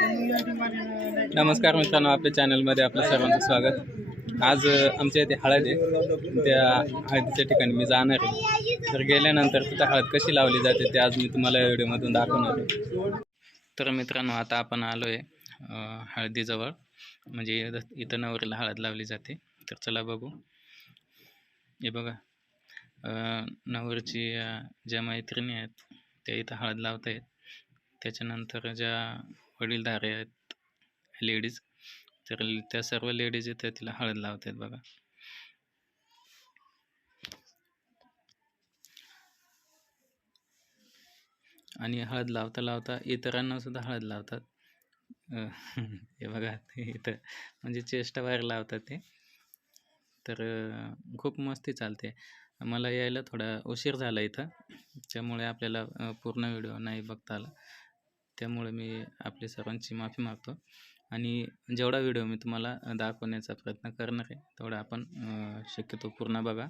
नमस्कार मित्रांनो आपल्या चॅनलमध्ये आपलं सर्वांचं स्वागत. आज आमच्या इथे हळद आहे. त्या हळदीच्या ठिकाणी मी जाणार आहे. तर गेल्यानंतर तिथं हळद कशी लावली जाते ते आज मी तुम्हाला या व्हिडिओमधून दाखवणार आहे. तर मित्रांनो आता आपण आलो आहे हळदीजवळ. म्हणजे इथं- इथं नवरीला हळद लावली जाते. तर चला बघू. हे बघा. अ, नवरीची ज्या मैत्रिणी आहेत त्या इथं हळद लावत आहेत त्याच्यानंतर ज्या वडीलधारे आहेत लेडीज. तर त्या सर्व लेडीज इथं तिला हळद लावत आहेत बघा. आणि हळद लावता लावता इतरांना सुद्धा हळद लावतात. हे बघा इथं म्हणजे चेष्टा बाहेर लावतात ते. तर खूप मस्ती चालते. मला यायला थोडा उशीर झाला इथं. त्यामुळे आपल्याला पूर्ण व्हिडिओ नाही बघता आला. त्यामुळे मी आपली सर्वांची माफी मागतो. आणि जेवढा व्हिडिओ मी तुम्हाला दाखवण्याचा प्रयत्न करणार आहे तेवढा आपण शक्यतो पूर्ण बघा.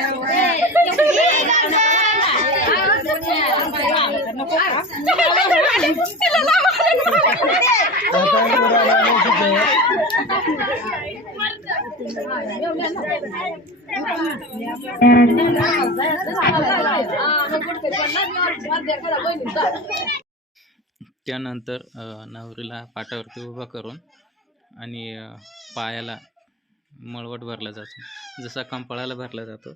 त्यानंतर नवरीला पाटावरती उभा करून आणि पायाला मळवट भरला जातो. जसा कंपाळाला भरला जातो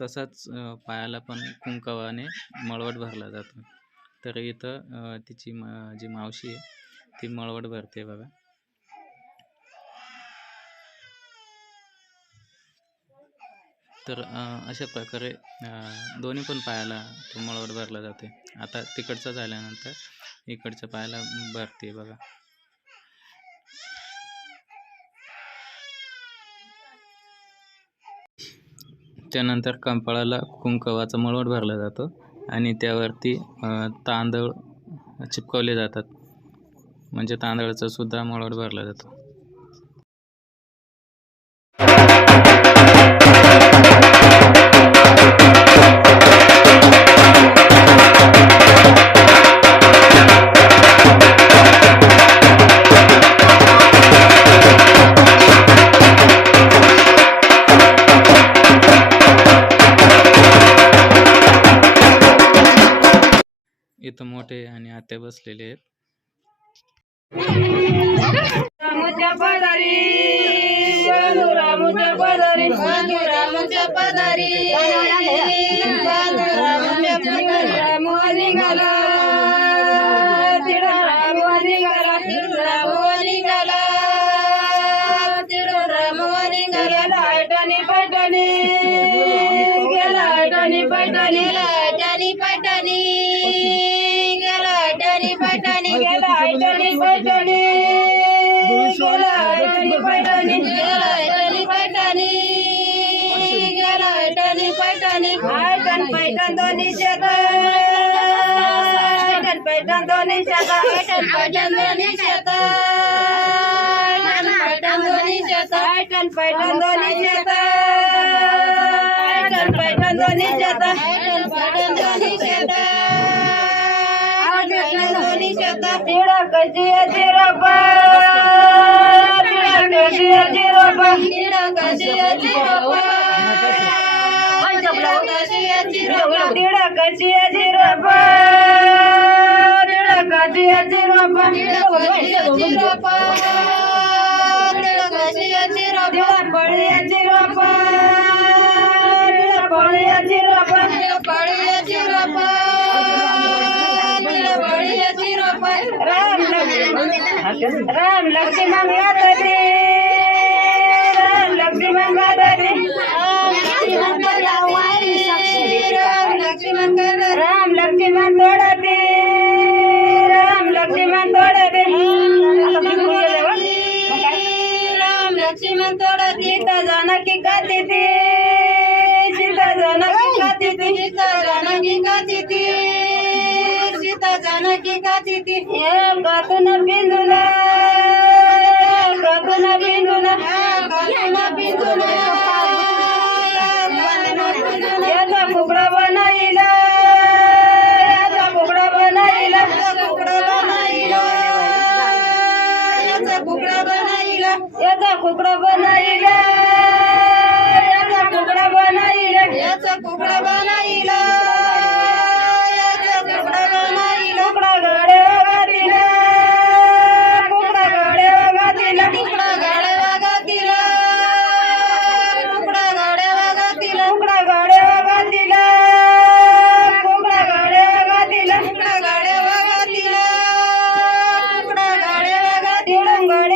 तसाच पायाला पण कुंकवाने मळवट भरला जातो. तर इथं तिची मा जी मावशी आहे ती मळवट भरते बघा. तर अशा प्रकारे दोन्ही पण पायाला तो मळवट भरला जाते. आता तिकडचं झाल्यानंतर इकडच्या पायाला भरते बघा. त्यानंतर कंपाळाला कुंकवाचा मळवट भरला जातो आणि त्यावरती तांदळ तांदूळ चिपकवले जातात. म्हणजे तांदळाचा सुद्धा मळवट भरला जातो. इथं मोठे आणि आत्या बसलेले आहेत. रामच्या पदारी बांधू रामच्या पदारी बांधू पदारी बांधू पदारी निघाला निघाला निघाला निघाला गेला आटानी गेला आटानी गेला आटन पैठण. दोन्ही शेत आटन पैठण दोन्ही शेत आटन पैठण दोन्ही शेत पैठण दोन्ही शेत आटन पैठण दोन्ही शेत आटन पैठण दोन्ही शेत आटन पैठण दोन्ही शेत दोन्ही शेत तिळा कशी जिरपा तिळा कशी जिरपा तिळा कशी जिरपा तिळा कशी जिरपा तिळा कशी जिरपा तिळा राम लक्ष्मण राम लक्ष्मण गातारी राम लक्ष्मण गातारी राम लक्ष्मण राम लक्ष्मण तोडते राम लक्ष्मण तोडते राम लक्ष्मण तोडते सीता जानकी गाते ती सीता जानकी गाते ती सीता जानकी गाते ती एक पिंजुला Bye.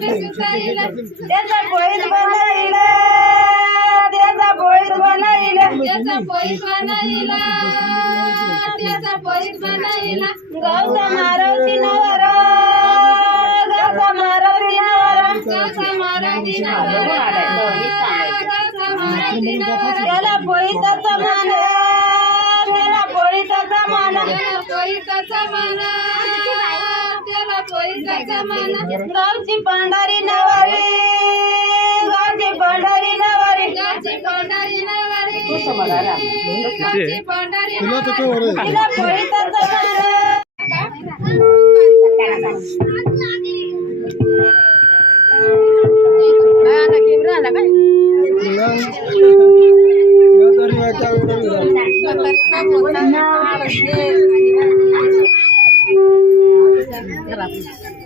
त्याचा पोळीत बनाईला त्याचा पोळीत बनाईला त्याचा पोळीत बनाईला त्याचा पोळीत बनाईला गावचा मारवती नवर. गावचा मारवती नवर. गावचा मारवती नवर. गावचा मारवती नवर. त्याला पोळीचा मान त्याला पोळीचा मान पोळीचा मान त्याचा मान गावची पंढारी नवारी गावची पंढारी नवारी गावची पंढारी नवारी गावची पंढारी नवारी तिला पोळी तर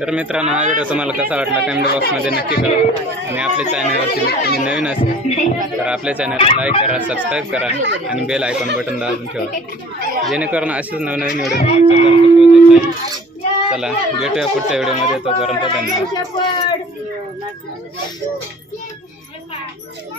तर मित्रांनो हा व्हिडिओ तुम्हाला कसा वाटला कमेंट बॉक्समध्ये नक्की कळवा. आणि आपल्या चॅनलवरती तुम्ही नवीन असेल तर आपल्या चॅनलला लाईक करा सबस्क्राईब करा आणि बेल आयकॉन बटन दाबून ठेवा. जेणेकरून असेच नवनवीन व्हिडिओ चला भेटूया पुढच्या व्हिडिओमध्ये. तोपर्यंत धन्यवाद.